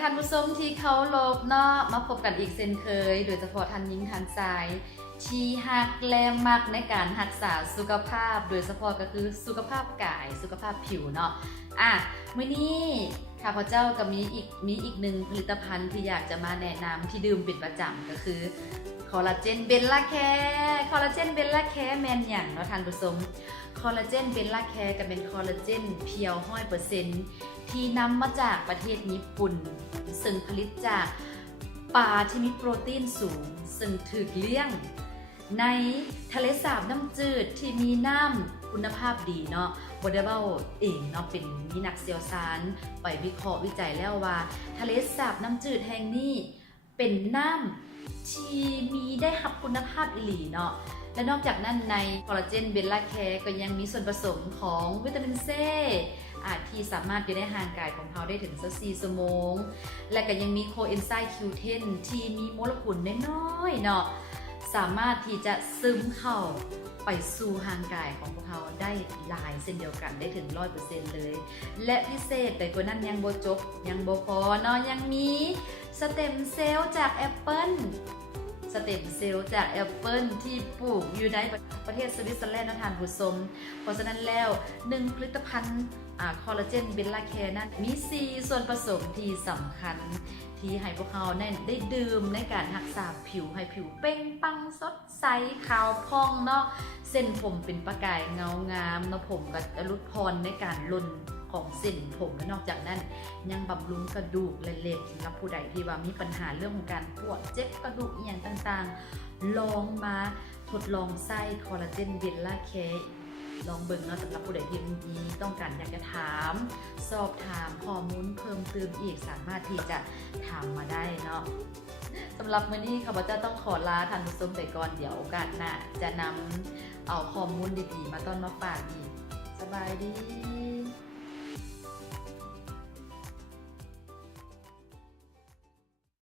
ท่านผู้ชมที่เคารพเนาะมาพบกันอีกเช่นเคยโดยเฉพาะท่านหญิงท่านชายที่หักแลมักในการรักษาสุขภาพโดยเฉพาะก็คือสุขภาพกายสุขภาพผิวเนาะมื้อนี้ข้าพเจ้าก็มีอีกหนึ่งผลิตภัณฑ์ที่อยากจะมาแนะนำที่ดื่มเป็นประจำก็คือคอลลาเจนเบลล่าแคร์คอลลาเจนเบลล่าแคร์แมนอย่างเนาะท่านผู้ชมคอลลาเจนเบลล่าแคร์ก็เป็นคอลลาเจนเพียว100%ที่นำมาจากประเทศญี่ปุ่นซึ่งผลิตจากปลาที่มีโปรตีนสูงซึ่งถูกเลี้ยงในทะเลสาบน้ำจืดที่มีน้ำคุณภาพดีเนาะบ่ได้เว้าเองเนาะเป็นมีนักเชี่ยวชาญไปวิเคราะห์วิจัยแล้วว่าทะเลสาบน้ำจืดแห่งนี้เป็นน้ำที่มีได้รับคุณภาพอีหลีเนาะและนอกจากนั้นในคอลลาเจนเบลล่าแคร์ก็ยังมีส่วนผสมของวิตามินซีที่สามารถอยู่ในร่างกายของเราได้ถึง24ชั่วโมงและก็ยังมีโคเอนไซม์ Q10 ที่มีโมเลกุลน้อยๆเนาะสามารถที่จะซึมเข้าไปสู่ร่างกายของพวกเราได้หลายเช่นเดียวกันได้ถึง 100% เลยและพิเศษแต่กว่านั้นยังบ่จบยังบ่พอเนาะยังมีสเต็มเซลล์จากแอปเปิ้ลสเต็มเซลล์จากแอปเปิลที่ปลูกอยู่ในประเทศสวิตเซอร์แลนด์นะท่านผู้ชมเพราะฉะนั้นแล้ว1ผลิตภัณฑ์คอลลาเจนเบลล่าแคร์นั้นมี4ส่วนผสมที่สำคัญที่ให้พวกเขาได้ดื่มในการรักษาผิวให้ผิวเป้งปังสดใสขาวพองเนาะเส้นผมเป็นประกายเงางามเนาะผมก็จะลดพรในการหล่นของเส้นผมและนอกจากนั้นยังบำรุงกระดูกและเล็บสำหรับผู้ใดที่ว่ามีปัญหาเรื่องของการปวดเจ็บกระดูกอย่างต่างๆลองมาทดลองใส่คอลลาเจนเบลล่าแคร์ลองเบิ่งเนาะสำหรับผู้ใดที่มีต้องการอยากจะถามสอบถามข้อมูลเพิ่มเติมอีกสามารถที่จะถามมาได้เนาะสำหรับมื้อนี้ข้าพเจ้าต้องขอลาท่านผู้ชมไปก่อนเดี๋ยวโอกาสหน้าจะนำเอาข้อมูลดีๆมาต้อนรับฝากอีกสบายดี